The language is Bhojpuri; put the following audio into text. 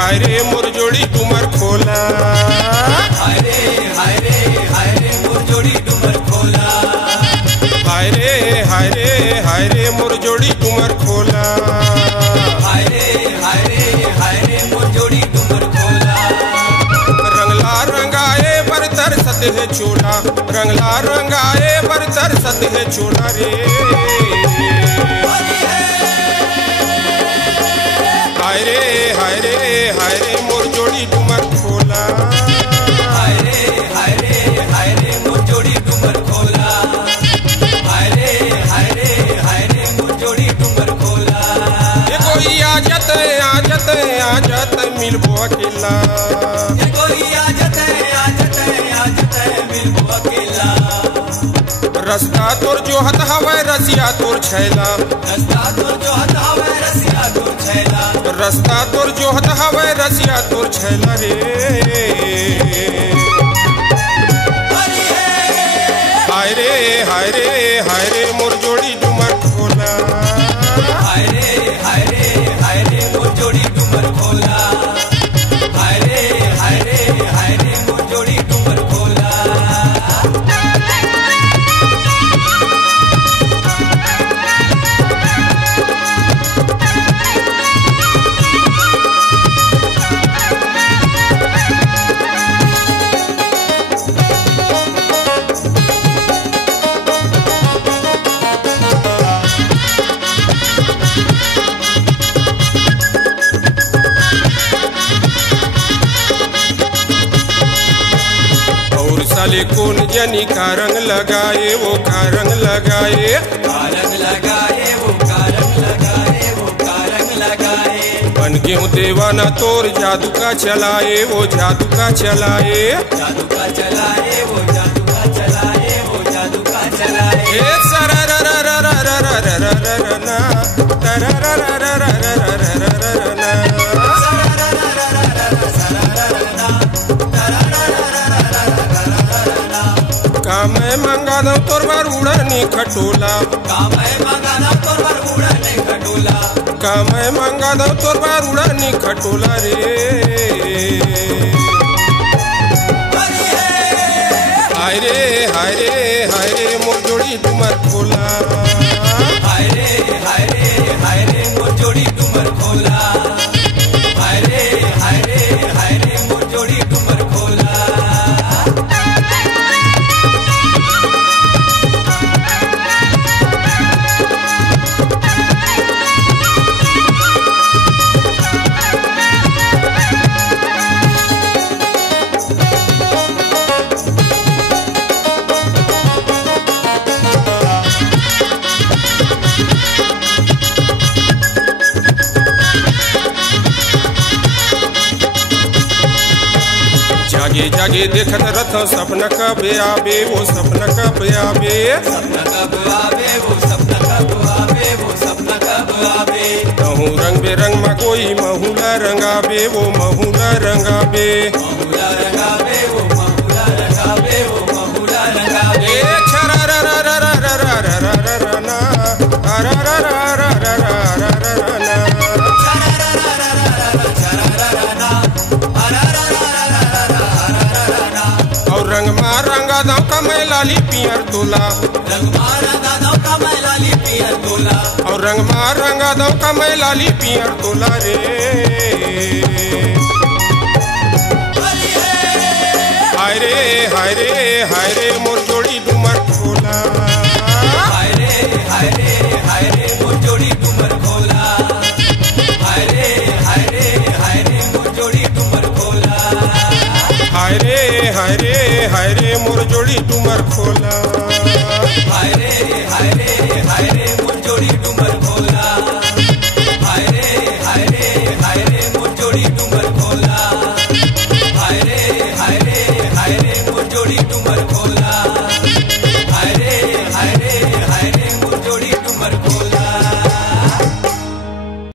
हाय रे मोर जोड़ी तुमर खोला, हाय रे मोर जोड़ी तुमर खोला, हाय रे मोर जोड़ी तुमर खोला, हाय रे मोर जोड़ी तुमर खोला। रंगला रंगाए बरतर सत है चोला, रंगला रंगाए बरतर सत है चोला रे। हाय रे मोर जोड़ी तुमर खोला, हाय रे मोर जोड़ी तुमर खोला, हाय रे मोर जोड़ी तुमर खोला। ये कोई आजत मिलबो अकेला, ये कोई आजत मिलबो अकेला। रस्ता तोर जोहत हवे रसिया तोर छैला, रस्ता तोर जोहत हवे रसिया तोर छैला, रस्ता तोर जोहत हवे रसिया तोर छैला रे। हाय रे मोर जोड़ी तुमर खोला, हाय रे मोर जोड़ी तुमर खोला, हाय रे मोर जोड़ी तुमर खोला। साले कौन जनी का रंग लगाए वो का रंग लगाए, कारंग लगाए वो कारंग लगाए वो कारंग लगाए। बन गेहूं देवाना तोर जादू का चलाए वो जादू का चलाए, जादू का चलाए वो जादू का चलाए वो जादू का चलाए। ए काम मंगा दो तोर बार उड़नी खटोला, काम मंगा दो तोर बार उड़नी खटोला, काम मंगा दो तोर बार उड़नी खटोला रे। हाय रे मोर जोड़ी तुमर खोला, हाय रे मोर जोड़ी तुमर खोला, हाय रे मोर जोड़ी तुमर खोला। जागे जागे देखत रथ सपना कब आवे वो सपना कब आवे, सपना कब आवे वो सपना कब आवे वो सपना कब आवे। कहूँ रंग बेरंग में कोई महूला रंगावे वो महूला रंगावे, महूला रंगावे वो महूला रंगावे वो महूला रंगावे। रंग मार रंगा दो कमय लाली पियर तोला, रंग मार रंगा दो कमय लाली पियर तोला, और रंग मार रंगा दो कमय लाली पियर तोला रे। हाय रे मोर जोड़ी तुमर खोला, हाय रे मोर जोड़ी तुमर खोला, हाय रे मोर जोड़ी तुमर खोला। हाय रे मोर जोड़ी तुमर खोला।